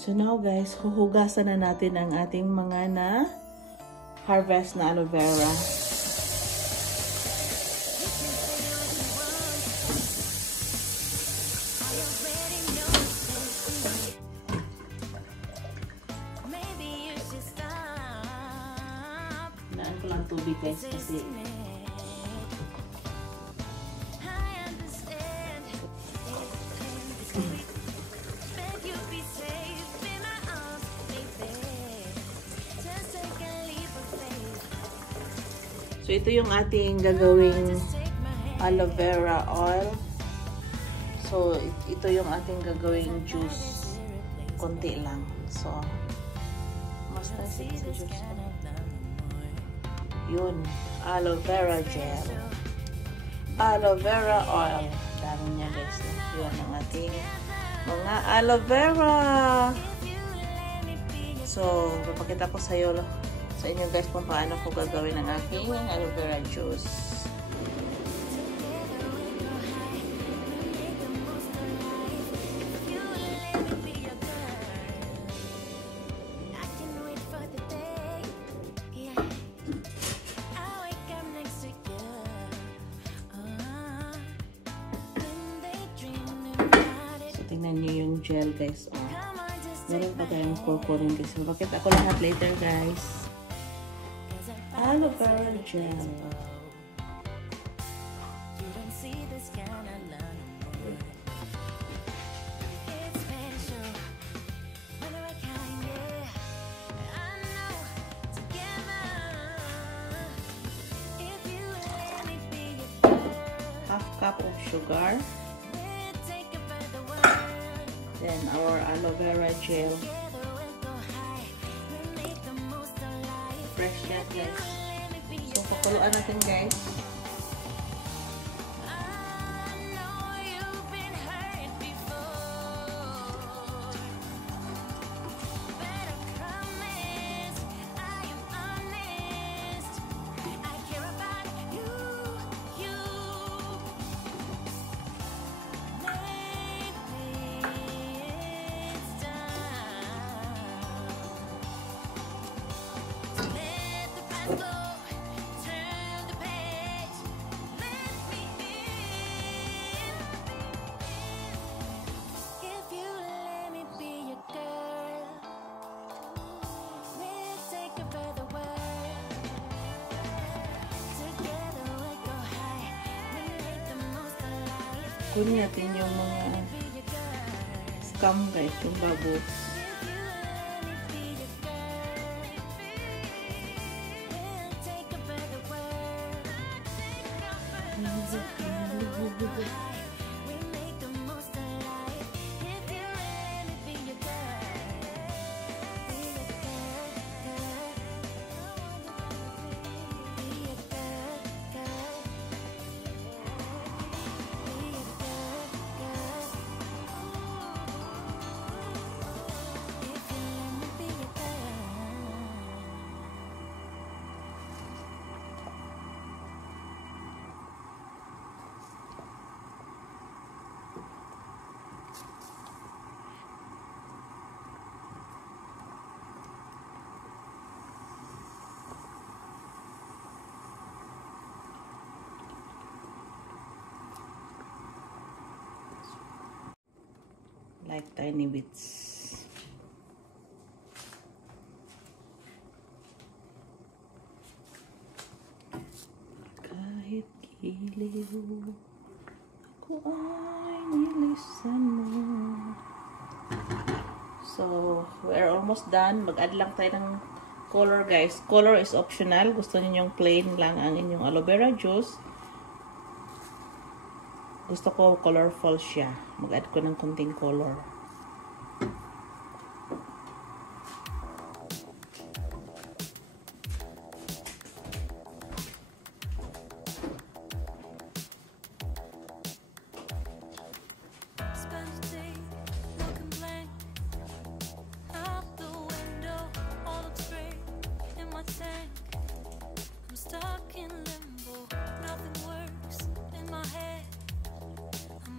So now guys, huhugasan na natin ang ating mga harvest na aloe vera. Naan ko lang tubig guys kasi so, ito yung ating gagawing aloe vera oil. So, ito yung ating gagawing juice. Konti lang. So, mas nasik sa juice. Yun. Aloe vera gel. Aloe vera oil. Dami niya guys. Yun ang ating mga aloe vera. So, papakita ko sa'yo sa inyo guys kung paano ko gagawin ang aking aloe vera juice. So, tingnan nyo yung gel guys. Oh. Meron pa tayong kukunin guys. Pakita ko lahat later guys. Aloe vera gel. Half cup of sugar. Then our aloe vera gel. Fresh yan guys. So, pakuluan natin guys. Kunin natin yung mga scum guys, yung bubbles. Like tiny bits. Kahit giliw, ako ay nilisan mo. So, we're almost done. Mag-add lang tayo ng color guys. Color is optional. Gusto niyo yung plain lang ang inyong aloe vera juice. Gusto ko colorful siya. Mag-add ko ng kunting color.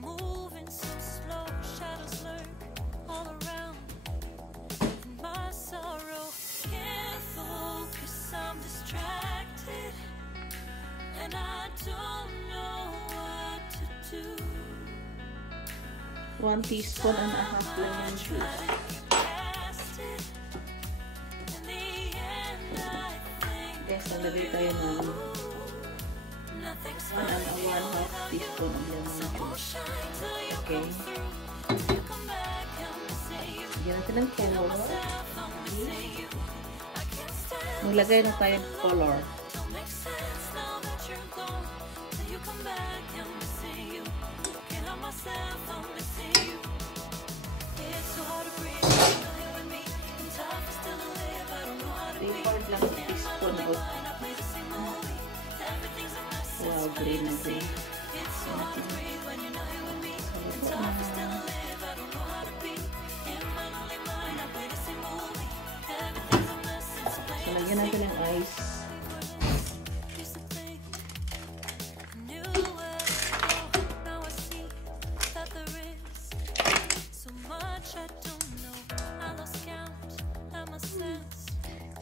Moving so slow, shadows lurk. 1 teaspoon and a half lemon juice. Guys, nalagay tayo ng 1 teaspoon of lemon juice. Okay. Lagyan natin ng color. Maglagay na tayo ng color. Record lang teaspoon of wow, green na green. So, lagyan natin ng ice.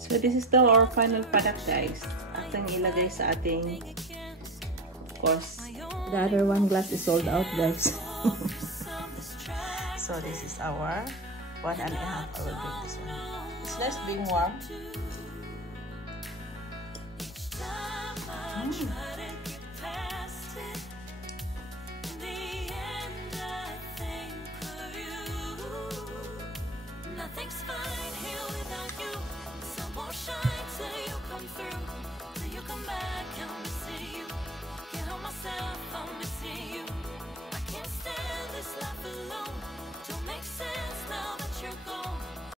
So this is our final product, guys. At ilagay sa ating, of course, the other one glass is sold out, guys. So this is our 1.5 hour drink. This one. It's nice being warm. Nothing's fine here without you. Sun won't shine till you come through. Till you come back, I'm missing you. Can't help myself, I'm missing you. I can't stand this life alone. Don't make sense now that you're gone.